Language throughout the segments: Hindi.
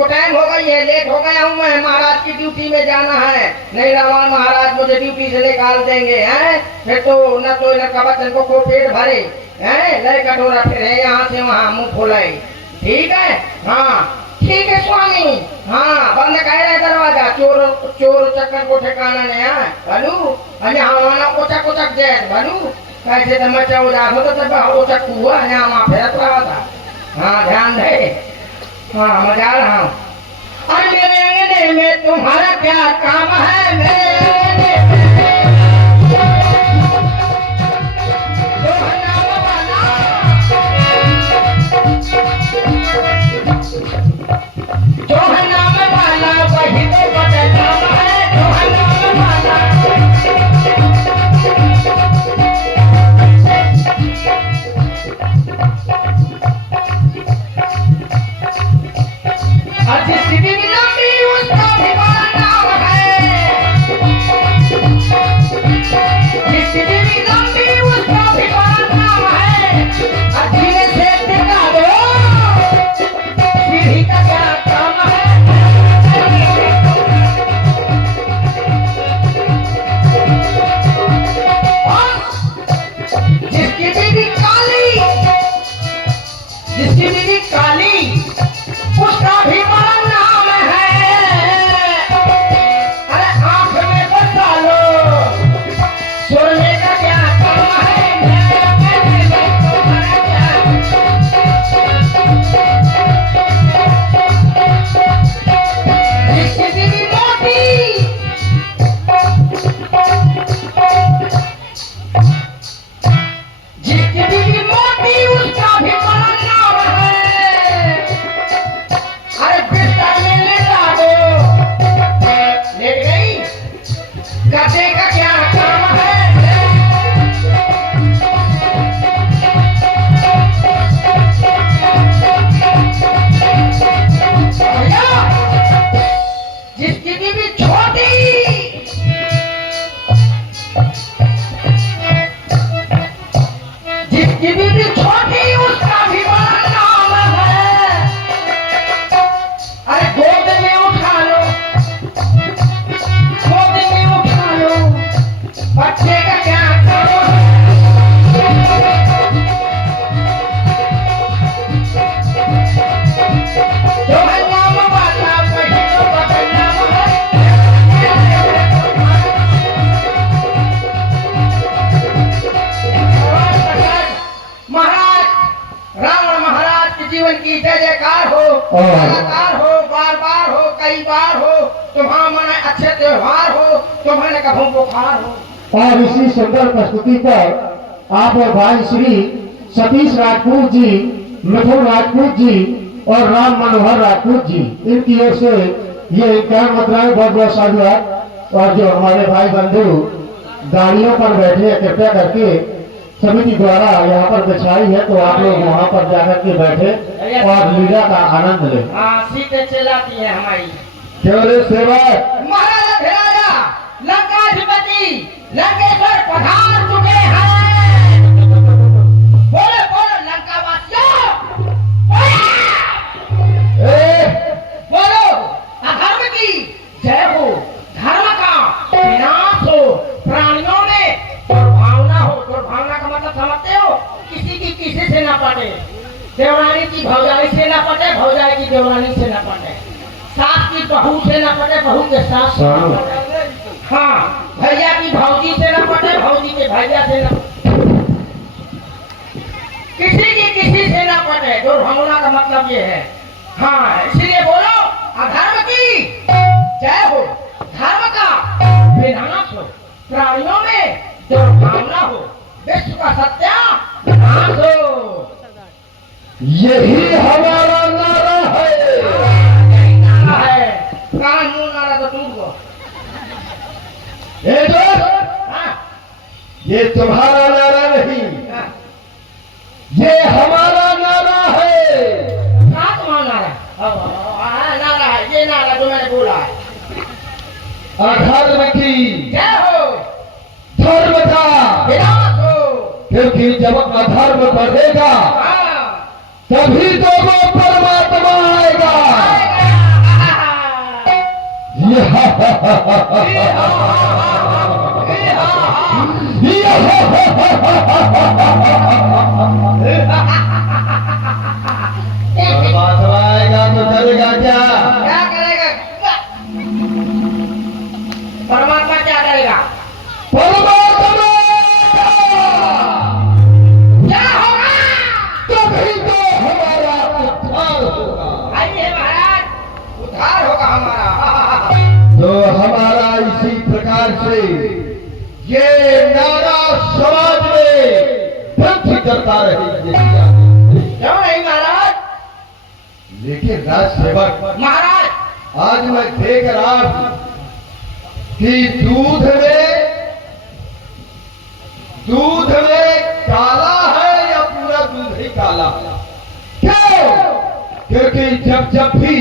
को टाइम हो गई है, लेट हो गया हूँ मैं, महाराज की ड्यूटी में जाना है। नहीं रावण महाराज मुझे ड्यूटी से निकाल देंगे हैं, फिर तो न तो लड़का बच्चन को पेट भरे हैं, लय कटोरा फिर है यहाँ से वहाँ मुंह खोलाई। ठीक है, हाँ ठीक है स्वामी। हाँ बंद कह रहे दरवाजा, चोर चोर चक्कर को ठिकाना नहीं है भलू, अरे हमारा कोचक कोचक जैस भलू कैसे तो मचा उदास होता तब कोचक हुआ यहाँ वहाँ फिरत रहा था। हाँ ध्यान दे, हाँ मजा रहा हूँ। और मेरे अंगने में तुम्हारा क्या काम है, मेरे जो है नाम वाला वही तो बदनाम है, जो है नाम वाला। और जिसकी भी लंबी उसका भी बड़ा नाम है, जिसकी भी लंबी उसका भी बड़ा नाम है। और धीरे से टिका दो सीढ़ी का क्या काम है। जिसकी बीवी काली, जिसकी बीवी काली उसका भी बड़ा नाम है। अरे आंख में बसा लो सोने का क्या काम है, जिसकी बीवी मोटी, जिसकी बीवी मोटी उसका भी बड़ा नाम है। अरे बिस्तर में लेटा दो, लेट गई, गधे का क्या काम है। भैया जिसकी बीवी छोटी, जिसकी बीवी छोटी उसका भी बड़ा नाम है। अरे गोद में उठा लो, गोद में उठा लो, बच्चे का क्या काम है। जो है नाम वाला वही तो बदनाम है। महाराज रावण महाराज के जीवन की जय जयकार हो, लगातार हो, बार बार हो, कई बार हो, तुम्हारा मन अच्छे त्योहार हो, तुम्हारे कभू बुखार हो। और इसी सुंदर प्रस्तुति पर आप और भाई श्री सतीश राजपूत जी, मिथुन राजपूत जी और राम मनोहर राजपूत जी, इनकी ओर से ये इक्यावन मुद्राएं बहुत बहुत साधुवाद। और जो हमारे भाई बंधु गाड़ियों पर बैठे हैं, कृपया करके समिति द्वारा यहाँ पर बिछाई है, तो आप लोग वहाँ पर जाकर के बैठे और लीला का आनंद लें। हाँ सीटें चलाती है हमारी। केवल सेवा महाराजा धिराजा लंकाधिपति लंकेश्वर पधार चुके हैं। बोलो बोलो लंकावासियों, बोलो अधर्म की जय हो, धर्म का विनाश हो, प्राणियों में दुर्भावना हो। दुर्भावना का मतलब समझते हो, किसी की किसी से ना पटे, देवरानी की भौजाई से ना पटे, भौजाई की देवरानी से ना पटे, सास की बहू से ना पटे, बहू के सास से ना पटे, हाँ भैया की भौजी से ना पटे, भौजी के भैया से ना, किसी की किसी से ना पटे। दुर्भावना का मतलब ये है। हाँ इसलिए बोलो अधर्म की जय हो, धर्म का विनाश हो, प्राणियों में दुर्भावना हो, विश्व का सत्यानाश हो। यही हमारा नारा है। कानून नारा तो टूट गो। ये ये तुम्हारा नारा नहीं, ये हमारा नारा है। तुम्हारा नारा है, ये नारा जो मैंने बोला है। अधर्म की जय हो, धर्म का विनाश हो। क्योंकि जब अधर्म बढ़ेगा हाँ तभी तो वो परमात्मा आएगा। परमात्मा आएगा तो चलेगा क्या? क्या करेगा? परमात्मा क्या करेगा? परमात्मा क्या होगा? तभी तो हमारा उद्धार होगा। आइए महाराज, उद्धार होगा हमारा। तो हमारा इसी प्रकार से ये नारा समाज में वृद्धि करता रहेगी। क्यों नहीं महाराज? लेकिन राज सेवक महाराज आज मैं देख रहा हूं कि दूध में काला है या पूरा दूध ही काला है? क्यों? क्योंकि जब भी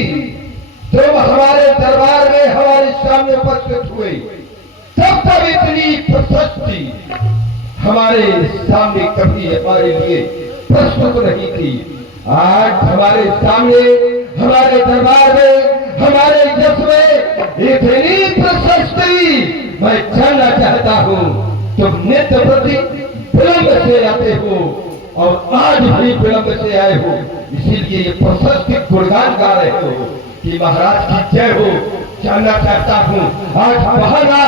तुम हमारे दरबार में हमारे सामने उपस्थित हुए तब इतनी प्रशस्ति हमारे सामने कभी हमारे लिए प्रस्तुत नहीं थी। आज हमारे सामने हमारे दरबार में हमारे यश में इतनी प्रशस्ति मैं जानना चाहता हूँ। तुम नित्य प्रति विलंब से आते हो और आज भी विलंब से आए हो, इसीलिए ये प्रशस्ति गुणगान गा रहे हो कि महाराज की जय हो। जानना चाहता हूँ आज बहाना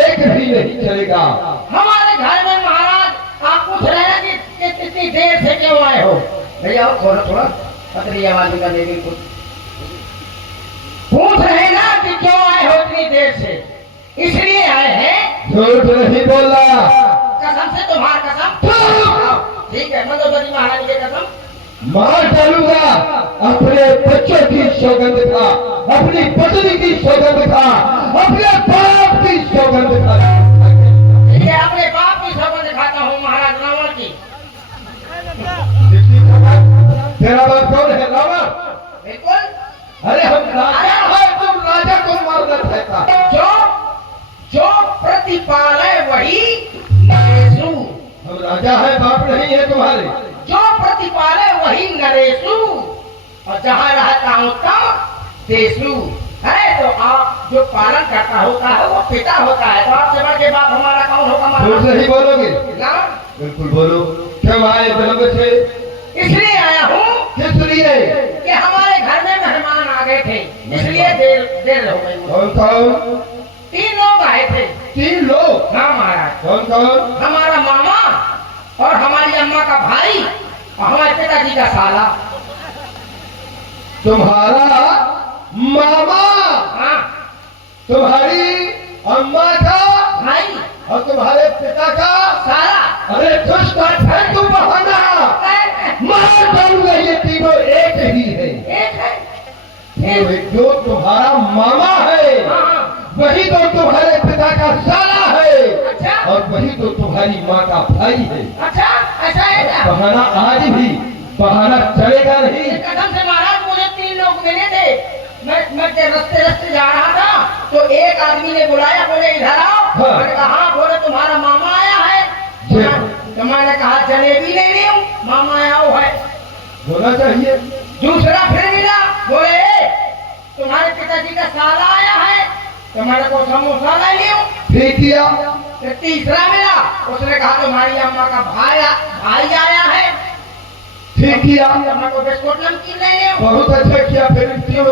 एक भी नहीं चलेगा। हमारे घर में महाराज आप पूछ रहे हैं कि कितनी देर से क्यों आए हो? भैया आओ, थोड़ा थोड़ा पतली आवाज में करने की पूछ रहे हैं ना कि क्यों आए हो इतनी देर से? इसलिए आए हैं। झूठ नहीं बोला। कसम से, तुम्हारा कसम। ठीक है, मंदोदरी महाराज की कसम मार डालूंगा। अपने बच्चों की सौगंध खा, अपनी पत्नी की सौगंध खा, अपने बाप की सौगंध खा। ठीक है, अपने बाप की सौगंध खाता हूँ महाराज रावण की। तेरा बाप कौन है? रावण? बिल्कुल। अरे हम राजा है, तुम राजा को मारना चाहता। जो प्रतिपाले वही नरेशु। हम राजा है, बाप नहीं है तुम्हारे। जो प्रतिपाले वही नरेशु, और जहाँ रहता हूँ तब देशु है। तो आप जो पालन करता होता है वो पिता होता है। तो आपसे बढ़ के बाप हमारा कौन होगा? झूठ नहीं बोलोगे? ना? बिल्कुल बोलो। क्यों आए विलंब से? इसलिए आया हूँ किस लिए? कि हमारे घर में मेहमान आ गए थे, इसलिए देर हो गई। कौन कौन? 3 लोग आए थे। 3 लोग? हाँ महाराज। कौन कौन? हमारा मामा और हमारी अम्मा का भाई और हमारे पिताजी का साला। तुम्हारा मामा, हाँ, तुम्हारी अम्मा का भाई और तुम्हारे पिता का साला। अरे दुष्ट है तू बहाना। मार डालूंगा। ये तीनों एक ही है। एक है। जो तुम्हारा मामा है हाँ, वही तो तुम्हारे पिता का साला है। अच्छा और वही तो तुम्हारी माँ का भाई है। अच्छा, ऐसा है क्या? बहाना आज भी बहाना चलेगा नहीं। कसम से महाराज, मुझे 3 लोग मिले थे। मैं रास्ते जा रहा था तो एक आदमी ने बुलाया, बोले इधर आओ। हाँ। मैंने कहा हाँ। बोले तुम्हारा मामा आया है। तो मैंने कहा जलेबी ले रही हूँ, मामा आया हो है। होना चाहिए। दूसरा फिर मिला, बोले तुम्हारे पिताजी का साला आया है। तो मैंने को समोसा ले लियो। ठीक किया। फिर तीसरा मिला, उसने कहा तुम्हारी अम्मा का भाई आया है। ठीक किया। अम्मा को बिस्कुट नमकीन ले लियो। बहुत अच्छा किया। फिर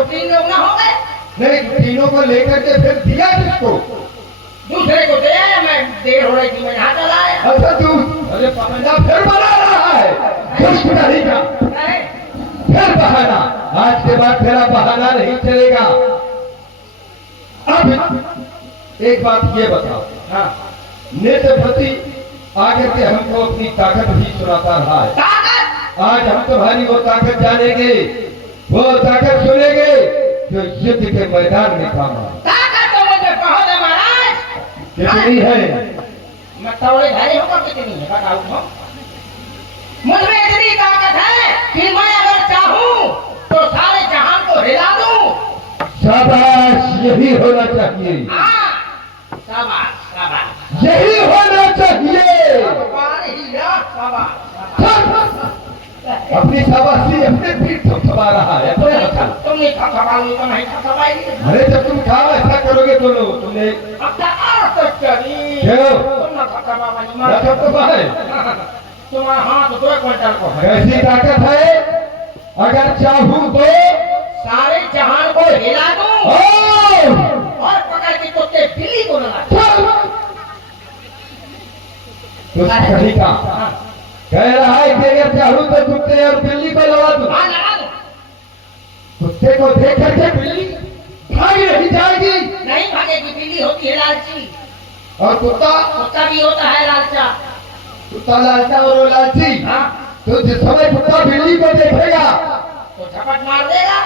3 लोग ना हो गए। नहीं, तीनों को लेकर के फिर दिया किसको? दूसरे को दे आया। मैं देर हो रही थी, मैं यहाँ चला आया। अच्छा तू अरे बहाना फिर बना रहा है। दुष्ट नहीं का फिर बहाना। आज के बाद तेरा बहाना नहीं चलेगा। अब एक बात ये बताओ। हाँ, नेत्र प्रति आगे के हमको अपनी ताकत भी सुनाता रहा है। ताकत। आज हम तुम्हारी वो ताकत जानेंगे, वो ताकत सुनेंगे जो युद्ध के मैदान में काम आए। ताकत तो मुझे बहुत है महाराज। कितनी है? मैं तौले धारी होगा कितनी है बताऊँ तो? मुझमें इतनी ताकत है कि मैं अगर चाहूँ तो सारे जहान को हिला दूँ। शाबाश, यही होना चाहिए। हाँ, शाबाश शाबाश। यही होना चाहिए। भगवान ही ना, शाबाश शाबाश। अपनी शाबाशी अपने पीठ थपथपा रहा है अपने हाथों। तुम नहीं थपथपाओगे तो नहीं थपथपाएगी। अरे जब तुम काम ऐसा करोगे तो लो तुमने अब तो तो चली क्यों? तुम ना थपथपाओगे ना थपथपा है। तुम्हारा हाथ 2 क्विंटल को है। कैसी ताकत है? अगर चाहूं तो सारे जहान को हिला दूं और पकड़ के कुत्ते बिल्ली को लगा दूं। तो कहीं का कह रहा है कि अगर चाहूं तो कुत्ते और बिल्ली को लगा दूं। हाँ लगा दो। कुत्ते को देख करके बिल्ली भाग नहीं जाएगी। नहीं भागेगी, बिल्ली होती है लालची, और कुत्ता कुत्ता भी होता है लालचा। कुत्ता लालचा और वो लालची। हाँ तो जिस समय कुत्ता बिल्ली को देखेगा तो झपट मार देगा।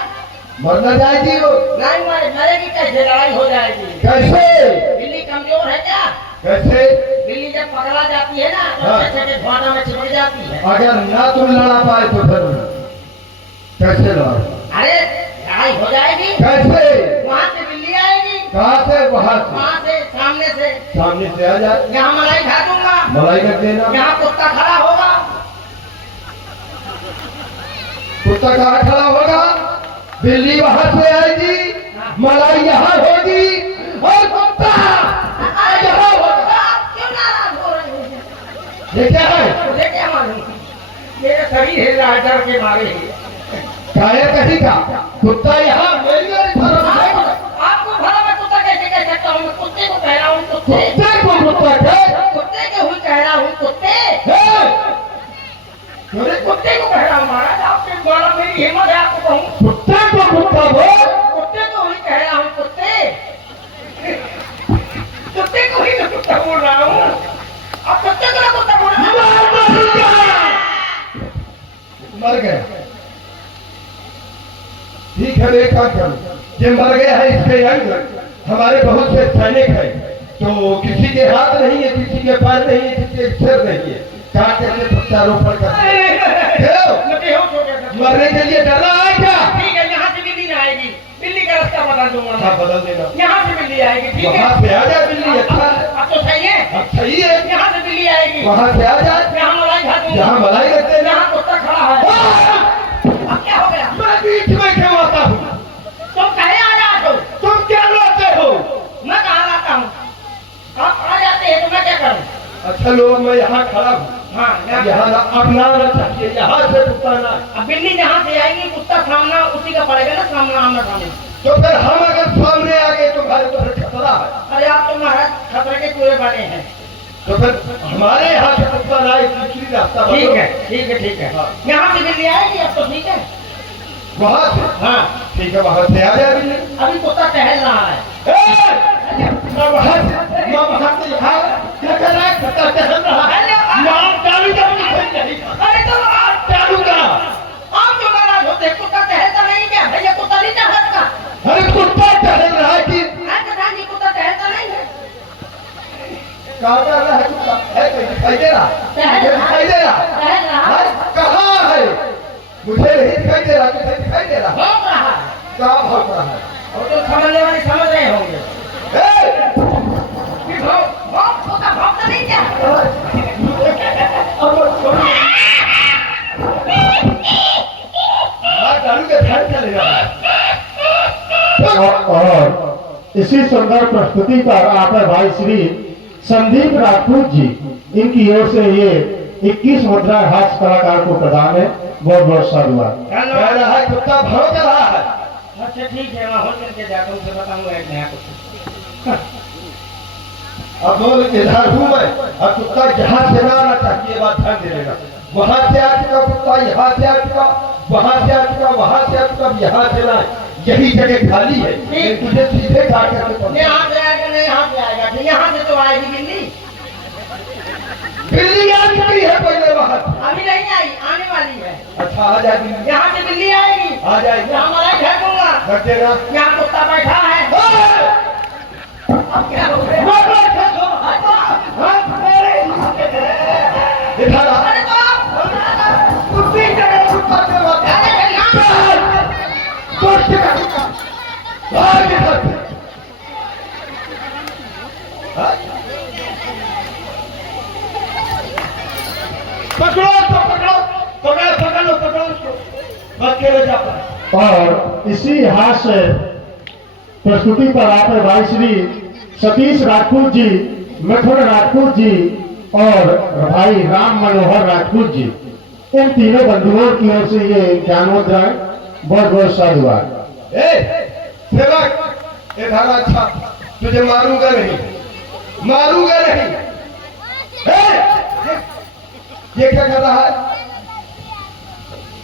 मर न जाएगी वो। नहीं मरेगी कैसे? लड़ाई हो जाएगी। कैसे? बिल्ली कमजोर है क्या? कैसे? बिल्ली जब पकड़ा जाती है ना तो हाँ। जैसे के धुआं में चिपक जाती है। अगर ना तुम लड़ा पाए तो फिर कैसे लड़ो? अरे लड़ाई हो जाएगी। कैसे? वहाँ से बिल्ली आएगी, कहाँ से? वहां से वहाँ से सामने से। सामने से आ जाए, यहाँ मलाई खा दूंगा, मलाई रख देना। यहाँ कुत्ता खड़ा होगा। कुत्ता कहाँ खड़ा होगा? बिल्ली वहां से आएगी, मलाई यहाँ होगी और कुत्ता यहाँ होगा। आप क्यों नाराज हो रहे हैं? ये क्या है? मुझे क्या मालूम, मेरा शरीर हिल रहा है डर के मारे। काया कहीं का कुत्ता यहाँ मेरी और धर्म है। आपको भला मैं कुत्ता कैसे कह सकता हूँ? मैं कुत्ते को कह रहा हूँ कुत्ते। कुत्ते को कुत्ता कहे? कुत्ते के हुई कह रहा हूँ कुत्ते। अरे कुत्ते को कह रहा हूँ महाराज, आपके द्वारा मेरी हिम्मत है आपको कहूँ। कुत्ते को कुत्ता बोल। कुत्ते को ही कह रहा हूँ कुत्ते। कुत्ते को ही मैं कुत्ता बोल रहा हूँ। अब कुत्ते को ना कुत्ता बोल रहा हूँ। मर गया। ठीक है एक काम करो, ये मर गया है इसके अंग हमारे बहुत से सैनिक हैं, तो किसी के हाथ नहीं है, किसी के पैर नहीं है, किसी के सिर नहीं है, काट करके प्रत्यारोपण करते मरने के लिए डर रहा है क्या? ठीक है, यहाँ से बिल्ली ना आएगी, बिल्ली का रास्ता बदल दूंगा हाँ मैं। बदल देना। यहाँ से बिल्ली आएगी, ठीक है। वहाँ से आ जाए बिल्ली, अच्छा है। अब तो सही है। अब सही है, यहाँ से बिल्ली आएगी, वहाँ से आ जाए, यहाँ मलाई खा दूंगा, यहाँ मलाई रख देना। यहाँ कुत्ता खड़ा है। अब क्या हो गया? मैं बीच में क्यों आता हूँ? तुम कहे आ जाते हो? तुम क्या लाते हो? मैं कहाँ लाता हूँ? आप आ जाते हैं तो मैं क्या करूँ? अच्छा लोग मैं यहाँ खड़ा हूँ, हाँ यहाँ अपना आना चाहिए, यहाँ से कुत्ता ना। अब बिल्ली जहाँ से आएगी कुत्ता सामना उसी का पड़ेगा ना, सामना आमना सामने। तो फिर हम अगर सामने आ गए तो हमारे तो फिर खतरा है। अरे आप तो महाराज खतरे के पूरे बने हैं। तो फिर हमारे यहाँ से कुत्ता ना आए, दूसरी रास्ता ठीक बताओ। है ठीक है ठीक है। हाँ। यहाँ से बिल्ली आएगी अब तो ठीक है। वहाँ से हाँ ठीक है, वहाँ से आ जाए बिल्ली। अभी कुत्ता टहल रहा है। मैं वहाँ से यहाँ क्या कर रहा है? कुत्ता टहल रहा है। मार डालूंगा नहीं। अरे तो मार डालूंगा। आप जो नाराज होते हैं, कुत्ता टहलता नहीं क्या भैया? कुत्ता नहीं टहलता। अरे कुत्ता टहल रहा है कि प्रधान जी कुत्ता टहलता नहीं है। कहाँ कर रहा है कुत्ता? है कहीं दिखाई दे रहा? टहल रहा है। दिखाई दे रहा? टहल रहा है। कहाँ है? मुझे नहीं दिखाई दे रहा, तुझे दिखाई दे रहा? भौंक रहा है। कहाँ भाग रहा है? और तो समझने वाले समझ रहे होंगे कि भौंक कुत्ता भौंकता नहीं क्या? और इसी सुंदर प्रस्तुति पर आपके भाई श्री संदीप राजपूत जी, इनकी ओर से ये 21 मुद्रा हास्य कलाकार को प्रदान है। बहुत बहुत साधुवाद। कह रहा है कुत्ता भौंक रहा है। अच्छा ठीक है, मैं होल करके जाता हूँ, उसे बताऊंगा एक नया कुछ। अब बोल इधर हूँ मैं, और कुत्ता यहाँ से ना आना चाहिए, बात ध्यान दे लेना। वहां से आ चुका कुत्ता, यहाँ से आ चुका, वहां से आ चुका, वहां से आ चुका, यहाँ से ना, यही जगह खाली है। लेकिन तुझे सीधे काट करके पहुंचा। यहाँ से आएगा नहीं, यहाँ से आएगा ठीक, यहाँ से तो आएगी बिल्ली। बिल्ली आ चुकी है पहले वहां। अभी नहीं आई, आने वाली है। अच्छा आ जाए बिल्ली, यहाँ से बिल्ली आएगी, आ जाएगी। यहाँ मलाई फेंकूंगा, रख देना। यहाँ कुत्ता बैठा है। अब क्या हो गया? इधर आ। अरे बाप! कुत्ती जगह कुत्ता के वक्त। अरे यहाँ! कुत्ते का कुत्ता। भाग इधर से। हाँ? पकड़ो तो पकड़ो, पकड़ो पकड़ लो, पकड़ो बच के ले जाता और इसी हास्य प्रस्तुति पर आपके भाई श्री सतीश राजपूत जी, मिथुन राजपूत जी और भाई राम मनोहर राजपूत जी, इन तीनों बंधुओं की ओर से ये ज्ञान मुद्राएं बहुत बहुत साधुवाद। ए सेवक, ये धारा अच्छा, तुझे मारूंगा नहीं, मारूंगा नहीं। ये क्या कर रहा है?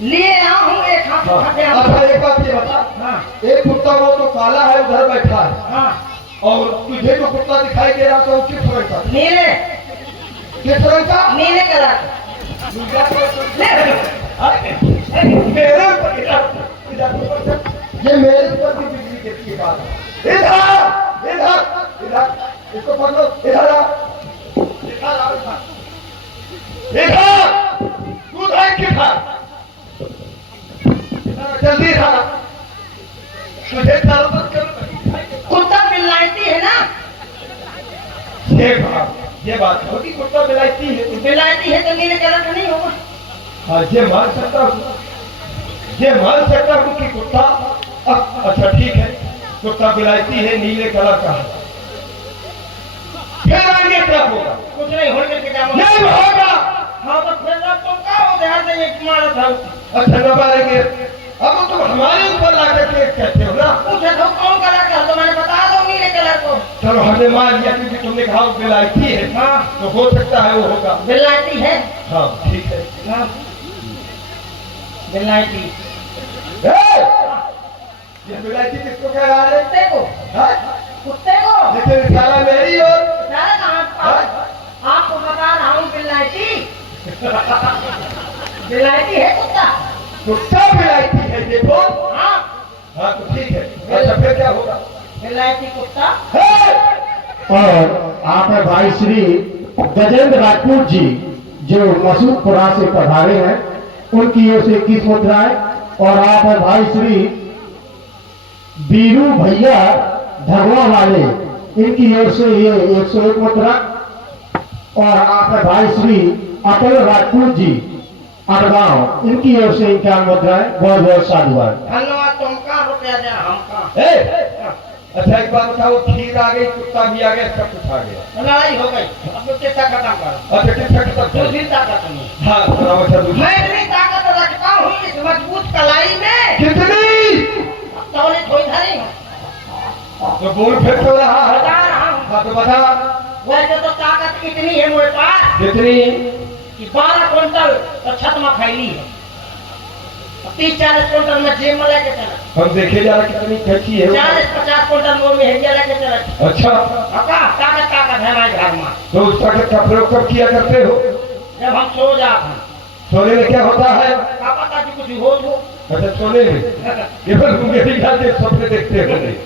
लिए आया हूँ एक हाथ उठाते हैं। अच्छा एक बात ये बता, हाँ एक कुत्ता वो तो काला है उधर बैठा है, हाँ और तुझे जो कुत्ता दिखाई दे रहा था वो किस रंग का? नीले किस रंग का? नीले कलर मेरे ऊपर ये मेरे ऊपर भी बिजली गिरती है बात। इधर इधर इधर इसको पकड़ो, इधर आ, इधर आ, इधर तू देख के खा, जल्दी खा, तुझे चारों तरफ कर। कुत्ता बिलायती है ना, ये बात होगी, कुत्ता बिलायती है, बिलायती है तो नीले कलर का नहीं होगा। हाँ ये मान सकता हूँ, ये मान सकता हूँ कि कुत्ता अच्छा ठीक है, कुत्ता बिलायती है, नीले कलर का है। फिर आगे क्या होगा? कुछ नहीं होने के जामो नहीं होगा। हाँ तो फिर अब तुम क्या हो ध्यान से एक मारा था। अच्छा न मारेंगे, अब तुम हमारे ऊपर लाकर के कहते हो ना। पूछे तो कौन कलर का, तो मैंने बता दो नीले कलर को। चलो हमने मान लिया क्योंकि तुमने कहा वो बिलायती है, हाँ तो हो सकता है वो होगा। बिलायती है, हाँ ठीक है। हाँ बिलायती। ये बिलायती किसको कह रहा है? कुत्ते को, हाँ? कुत्ते को। लेकिन साला मेरी और सारे आपको बता रहा हूँ बिलायती, बिलायती है कुत्ता। कुत्ता बिलायती है, देखो। हाँ हाँ तो ठीक है, अच्छा फिर क्या होगा? बिलायती कुत्ता। और आपके भाई श्री गजेंद्र राजपूत जी जो मसूदपुरा से पधारे हैं, उनकी ओर से 21 मुद्राएं, और आपके भाई श्री बीरू भैया धरवा वाले, इनकी ओर से ये 101 मुद्रा, और आपके भाई श्री अटल राजपूत जी अड़गांव, इनकी ओर से 51 मुद्राएं, बहुत बहुत साधुवाद। धन्यवाद। तुम कहाँ रुपया दे, हम कहाँ। अच्छा एक बात बताओ, खीर आ गई, कुत्ता भी आ गया, सब कुछ आ गया, लड़ाई हो गई, अब तो किसका खत्म करो। अच्छा किसका खत्म? दूसरी ताकत नहीं। हाँ सुनाओ, अच्छा दूसरी। मैं इतनी ताकत रखता हूँ इस मजबूत कलाई में, कितनी? तौले थोड़ी धरी हूँ, तो बोल फिर तो रहा है। बता रहा हूँ। हाँ तो बता वैसे तो ताकत इतनी है मेरे पास कितनी? कि 12 क्विंटल तो छत में फैली है, 30-40 क्विंटल में जेब में लेके चला, हम देखे जा रहा कितनी कैसी है। 40-50 क्विंटल वो में हेजिया लेके चला। अच्छा ताकत ताकत है हमारे घर में। तो उस ताकत का प्रयोग कब किया करते हो? जब हम सो जाते हैं। सोने में क्या होता है? क्या पता कि कुछ हो तो। अच्छा सोने में केवल मेरी जाते सपने देखते हो नहीं।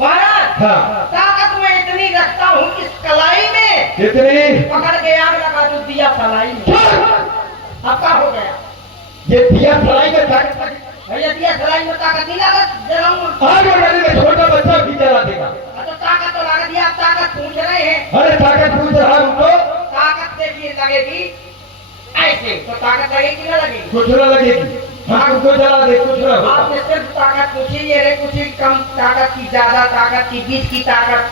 महाराज हाँ ताकत मैं इतनी रखता हूँ इस कलाई में, कितनी? पकड़ के आग लगा तो दिया सलाई में। अब क्या हो गया? ये दिया सलाई में ताकत लगी। भैया दिया सलाई में ताकत नहीं लगा, जलाऊंगा। आग लगाने में छोटा बच्चा भी जला देगा। तो ताकत तो लगा दिया, आप ताकत पूछ रहे हैं। अरे ताकत पूछ रहा हूँ तो ताकत देखिए लगेगी ऐसे, तो ताकत लगेगी ना लगेगी? कुछ न लगेगी, हम तुमको जला दे कुछ न होगा। आपने सिर्फ ताकत पूछी, ये नहीं पूछी कम ताकत की, ज्यादा ताकत की, बीच की ताकत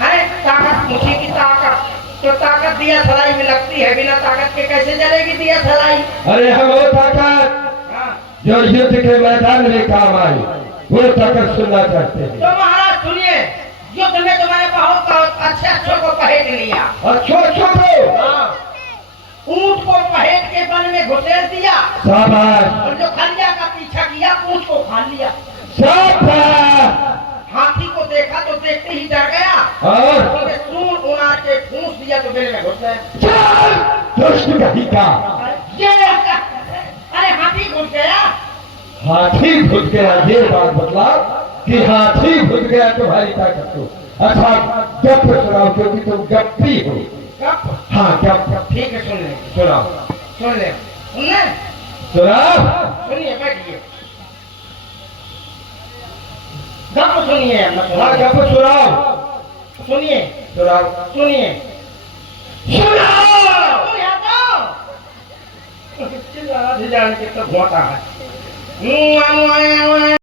है, ताकत पूछी की ताकत। तो ताकत दिया सलाई में लगती है, बिना ताकत के कैसे जलेगी दिया सलाई? अरे हम वो ताकत हाँ। जो युद्ध के मैदान में काम आई, वो ताकत सुनना चाहते हैं। तो महाराज सुनिए, युद्ध में तो मैंने बहुत अच्छे अच्छों को पहेट लिया। अच्छो को हाँ। ऊंट को पहेट के वन में घुसेड़ दिया, शाबाश और जो खलिया का पीछा किया ऊंट को खा लिया। शाबाश। हाथी को देखा तो देखते ही डर गया, और तो सूंड उड़ा के फूंस दिया तो बिल में घुस गया। चल दुष्ट कहीं का अरे हाथी घुस गया। हाथी घुस गया, ये बात बतला कि हाथी घुस गया तुम्हारी ताकत को। अच्छा गप सुनाओ क्योंकि तुम गप्पी हो। गप? हाँ गप ठीक है, सुन ले सुनाओ। सुन ले सुनने सुनाओ। सुनिए, बैठिए, गप सुनिए। हाँ गप सुनाओ। सुनिए सुनाओ सुनिए सुनाओ। चिल्ला के तो घोटा है। हम्म,